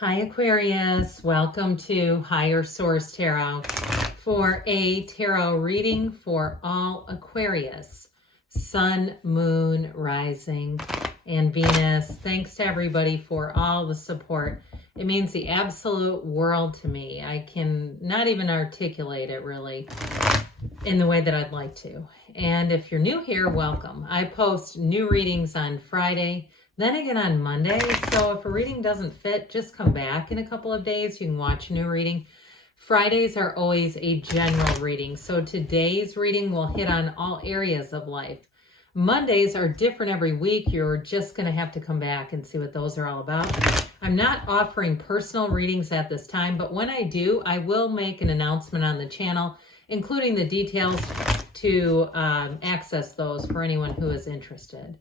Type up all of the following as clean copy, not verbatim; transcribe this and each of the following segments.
Hi Aquarius, welcome to Higher Source Tarot for a tarot reading for all Aquarius, Sun, Moon, Rising, and Venus. Thanks to everybody for all the support. It means the absolute world to me. I can not even articulate it really in the way that I'd like to. And if you're new here, welcome. I post new readings on Friday, then again on Monday. So if a reading doesn't fit, just come back in a couple of days. You can watch a new reading. Fridays are always a general reading. So today's reading will hit on all areas of life. Mondays are different every week. You're just going to have to come back and see what those are all about. I'm not offering personal readings at this time, but when I do, I will make an announcement on the channel, including the details to access those for anyone who is interested.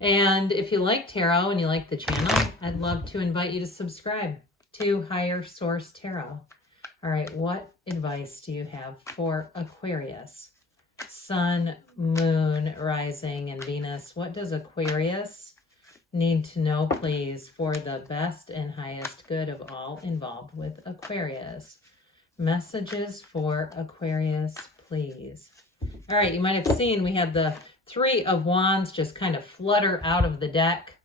And if you like tarot and you like the channel, I'd love to invite you to subscribe to Higher Source Tarot. All right, what advice do you have for Aquarius? Sun, Moon, Rising, and Venus. What does Aquarius need to know, please, for the best and highest good of all involved with Aquarius? Messages for Aquarius, please. All right, you might have seen we had the Three of Wands just kind of flutter out of the deck.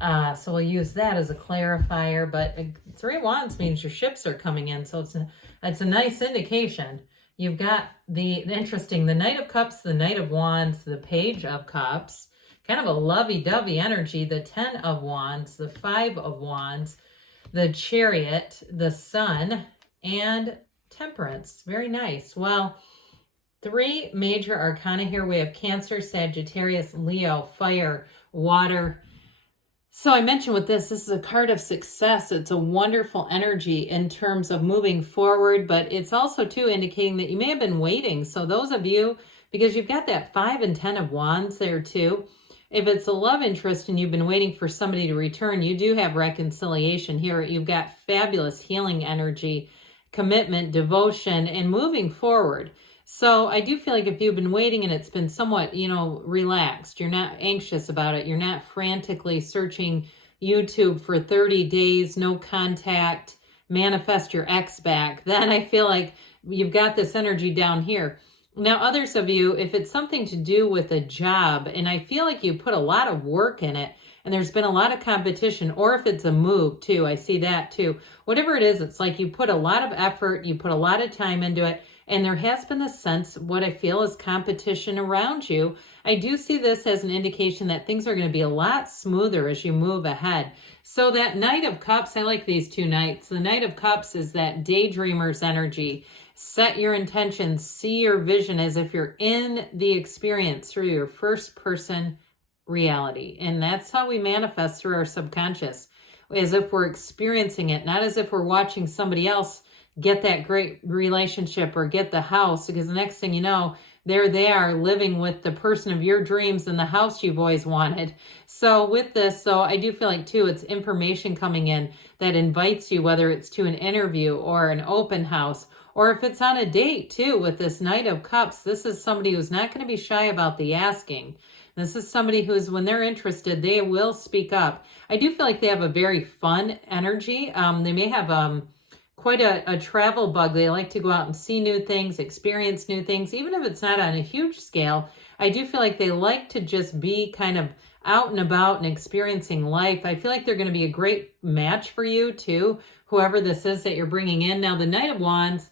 So we'll use that as a clarifier, but Three of Wands means your ships are coming in. So it's a nice indication. You've got the interesting, the Knight of Cups, the Knight of Wands, the Page of Cups, kind of a lovey-dovey energy, the Ten of Wands, the Five of Wands, the Chariot, the Sun, and Temperance. Very nice. Well, three major arcana here. We have Cancer, Sagittarius, Leo, fire, water. So I mentioned with this is a card of success. It's a wonderful energy in terms of moving forward, but it's also too indicating that you may have been waiting. So those of you, because you've got that 5 and 10 of Wands there too, if it's a love interest and you've been waiting for somebody to return, you do have reconciliation here. You've got fabulous healing energy, commitment, devotion, and moving forward. So I do feel like if you've been waiting and it's been somewhat, relaxed, you're not anxious about it, you're not frantically searching YouTube for 30 days, no contact, manifest your ex back, then I feel like you've got this energy down here. Now, others of you, if it's something to do with a job, and I feel like you put a lot of work in it, and there's been a lot of competition, or if it's a move too, I see that too. Whatever it is, it's like you put a lot of effort, you put a lot of time into it, and there has been a sense, what I feel is competition around you. I do see this as an indication that things are going to be a lot smoother as you move ahead. So that Knight of Cups, I like these two knights. The Knight of Cups is that daydreamer's energy. Set your intentions, see your vision as if you're in the experience through your first person reality. And that's how we manifest through our subconscious, as if we're experiencing it, not as if we're watching somebody else get that great relationship or get the house, because the next thing you know, there they are living with the person of your dreams in the house you've always wanted. So with this, so I do feel like too, it's information coming in that invites you, whether it's to an interview or an open house, or if it's on a date too with this Knight of Cups. This is somebody who's not going to be shy about the asking. This is somebody who's, when they're interested, they will speak up. I do feel like they have a very fun energy. They may have quite a travel bug. They like to go out and see new things, experience new things, even if it's not on a huge scale. I do feel like they like to just be kind of out and about and experiencing life. I feel like they're going to be a great match for you too, whoever this is that you're bringing in. Now, the Knight of Wands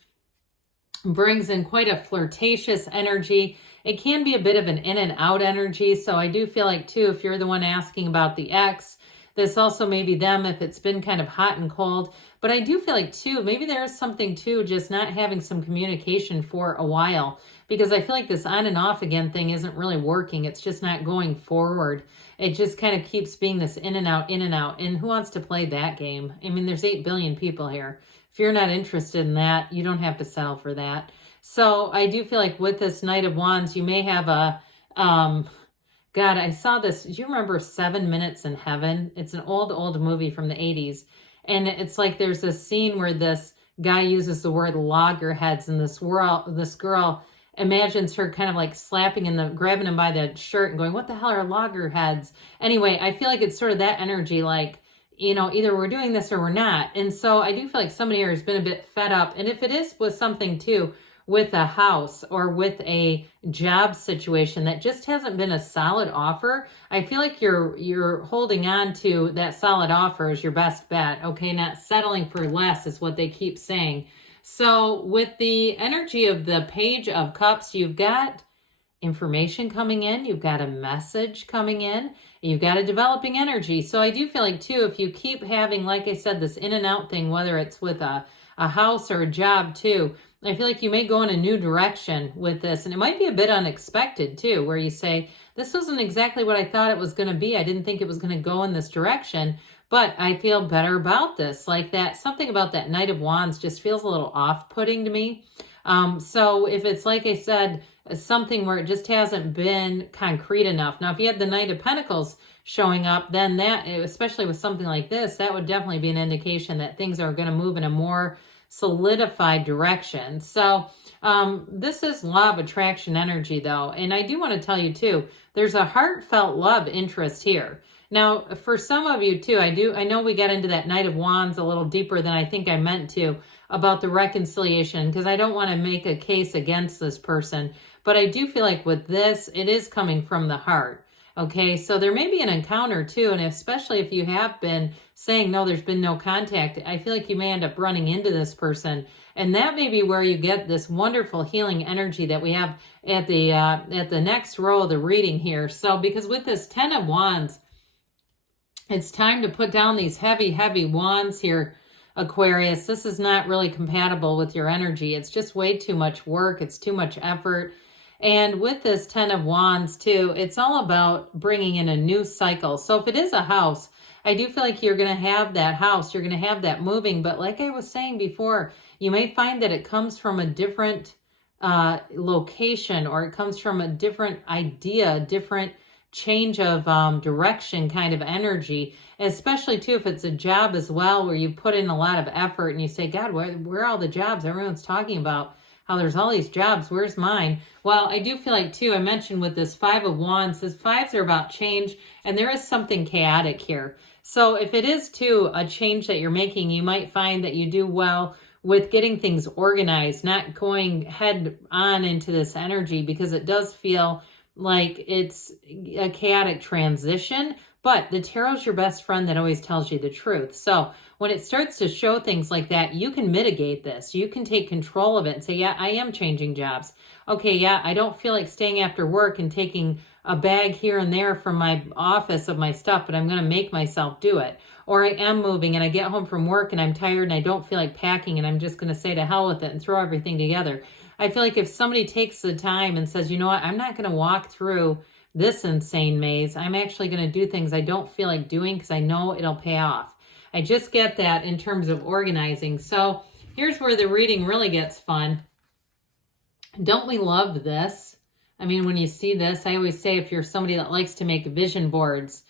brings in quite a flirtatious energy. It can be a bit of an in and out energy. So I do feel like too, if you're the one asking about the ex, this also may be them if it's been kind of hot and cold. But I do feel like too, maybe there's something too, just not having some communication for a while, because I feel like this on and off again thing isn't really working. It's just not going forward. It just kind of keeps being this in and out, in and out. And who wants to play that game? I mean, there's 8 billion people here. If you're not interested in that, you don't have to settle for that. So I do feel like with this Knight of Wands, you may have a, God, I saw this. Do you remember 7 Minutes in Heaven? It's an old movie from the 80s. And it's like there's this scene where this guy uses the word loggerheads, and this girl imagines her kind of like grabbing him by the shirt and going, what the hell are loggerheads? Anyway, I feel like it's sort of that energy, like, you know, either we're doing this or we're not. And so I do feel like somebody here has been a bit fed up. And if it is with something too, with a house or with a job situation that just hasn't been a solid offer, I feel like you're holding on to that solid offer as your best bet. Okay, not settling for less is what they keep saying. So with the energy of the Page of Cups, you've got information coming in, you've got a message coming in, you've got a developing energy. So I do feel like too, if you keep having, like I said, this in and out thing, whether it's with a house or a job too, I feel like you may go in a new direction with this. And it might be a bit unexpected too, where you say, this wasn't exactly what I thought it was going to be. I didn't think it was going to go in this direction, but I feel better about this. Like that, something about that Knight of Wands just feels a little off-putting to me. So if it's, like I said, something where it just hasn't been concrete enough. Now, if you had the Knight of Pentacles showing up, then that, especially with something like this, that would definitely be an indication that things are going to move in a more solidified direction. So this is law of attraction energy though. And I do want to tell you too, there's a heartfelt love interest here. Now, for some of you too, I know we got into that Knight of Wands a little deeper than I think I meant to about the reconciliation, because I don't want to make a case against this person, but I do feel like with this, it is coming from the heart. Okay, so there may be an encounter too, and especially if you have been saying, no, there's been no contact, I feel like you may end up running into this person, and that may be where you get this wonderful healing energy that we have at the next row of the reading here. So because with this 10 of Wands, it's time to put down these heavy, heavy wands here, Aquarius. This is not really compatible with your energy. It's just way too much work. It's too much effort. And with this 10 of Wands too, it's all about bringing in a new cycle. So if it is a house, I do feel like you're going to have that house. You're going to have that moving. But like I was saying before, you may find that it comes from a different location, or it comes from a different idea, different change of direction kind of energy, especially too if it's a job as well, where you put in a lot of effort and you say, God, where are all the jobs? Everyone's talking about how there's all these jobs. Where's mine? Well, I do feel like too, I mentioned with this 5 of Wands, this 5s are about change, and there is something chaotic here. So if it is too a change that you're making, you might find that you do well with getting things organized, not going head on into this energy, because it does feel like it's a chaotic transition, but the tarot's your best friend that always tells you the truth. So when it starts to show things like that, you can mitigate this. You can take control of it and say, yeah, I am changing jobs. Okay, yeah, I don't feel like staying after work and taking a bag here and there from my office of my stuff, but I'm going to make myself do it. Or I am moving and I get home from work and I'm tired and I don't feel like packing and I'm just going to say to hell with it and throw everything together. I feel like if somebody takes the time and says, you know what, I'm not going to walk through this insane maze. I'm actually going to do things I don't feel like doing because I know it'll pay off. I just get that in terms of organizing. So here's where the reading really gets fun. Don't we love this? I mean, when you see this, I always say if you're somebody that likes to make vision boards,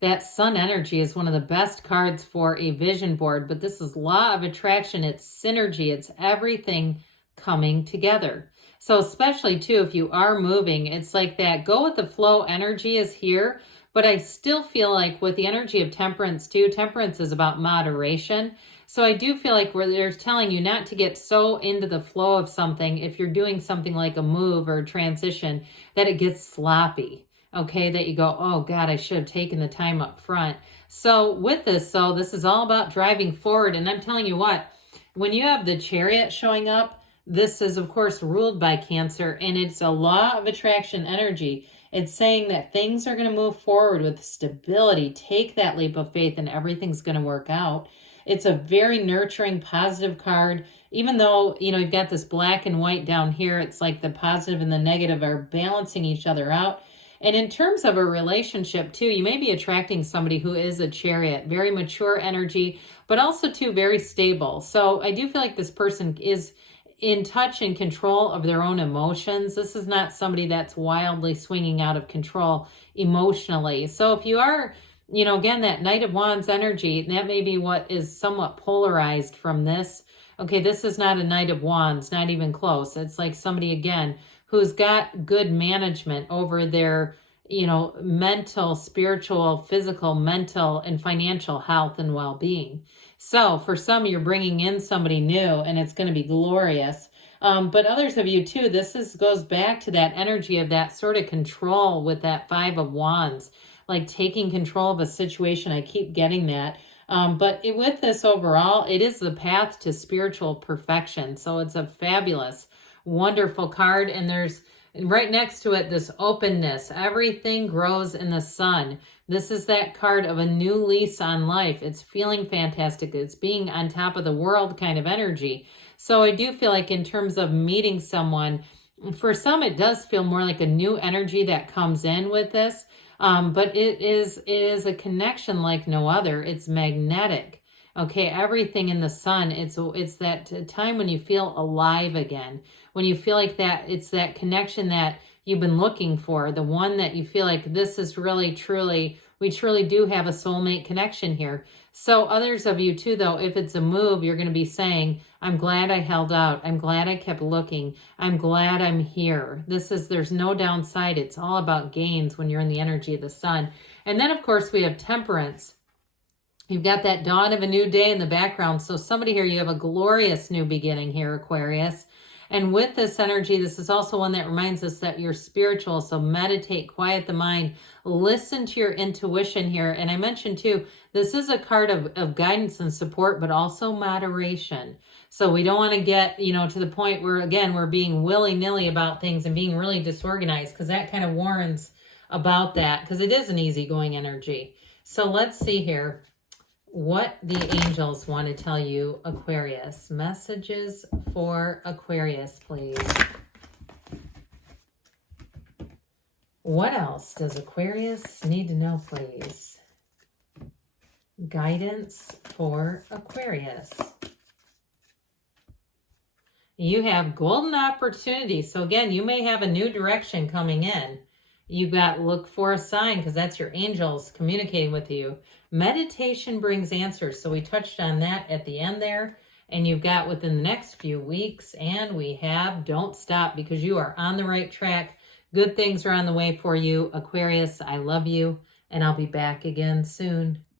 that Sun energy is one of the best cards for a vision board. But this is law of attraction. It's synergy. It's everything coming together. So especially too, if you are moving, it's like that go with the flow energy is here, but I still feel like with the energy of temperance too, temperance is about moderation. So I do feel like where they're telling you not to get so into the flow of something, if you're doing something like a move or a transition, that it gets sloppy. Okay, that you go, oh God, I should have taken the time up front. So with this, so this is all about driving forward. And I'm telling you what, when you have the Chariot showing up, this is, of course, ruled by Cancer, and it's a law of attraction energy. It's saying that things are going to move forward with stability. Take that leap of faith and everything's going to work out. It's a very nurturing, positive card. Even though, you know, you've got this black and white down here, it's like the positive and the negative are balancing each other out. And in terms of a relationship, too, you may be attracting somebody who is a Chariot, very mature energy, but also, too, very stable. So I do feel like this person is in touch and control of their own emotions. This is not somebody that's wildly swinging out of control emotionally. So if you are, you know, again, that Knight of Wands energy, that may be what is somewhat polarized from this. Okay, this is not a Knight of Wands, not even close. It's like somebody, again, who's got good management over their mental, spiritual, physical, mental, and financial health and well-being. So for some, you're bringing in somebody new and it's going to be glorious. But others of you too, goes back to that energy of that sort of control with that Five of Wands, like taking control of a situation. I keep getting that. With this overall, it is the path to spiritual perfection. So it's a fabulous, wonderful card. And there's right next to it, this openness. Everything grows in the sun. This is that card of a new lease on life. It's feeling fantastic. It's being on top of the world kind of energy. So I do feel like in terms of meeting someone, for some, it does feel more like a new energy that comes in with this. But it is a connection like no other. It's magnetic. Okay, everything in the sun, it's that time when you feel alive again, when you feel like that, it's that connection that you've been looking for, the one that you feel like this is really, truly, we truly do have a soulmate connection here. So others of you too, though, if it's a move, you're going to be saying, I'm glad I held out. I'm glad I kept looking. I'm glad I'm here. There's no downside. It's all about gains when you're in the energy of the sun. And then, of course, we have Temperance. You've got that dawn of a new day in the background. So somebody here, you have a glorious new beginning here, Aquarius. And with this energy, this is also one that reminds us that you're spiritual. So meditate, quiet the mind, listen to your intuition here. And I mentioned too, this is a card of guidance and support, but also moderation. So we don't want to get, to the point where, again, we're being willy-nilly about things and being really disorganized, because that kind of warns about that, because it is an easygoing energy. So let's see here what the angels want to tell you, Aquarius. Messages for Aquarius, please. What else does Aquarius need to know, please? Guidance for Aquarius. You have golden opportunity. So again, you may have a new direction coming in. You got look for a sign, because that's your angels communicating with you. Meditation brings answers. So we touched on that at the end there. And you've got within the next few weeks. And we have don't stop, because you are on the right track. Good things are on the way for you. Aquarius, I love you. And I'll be back again soon.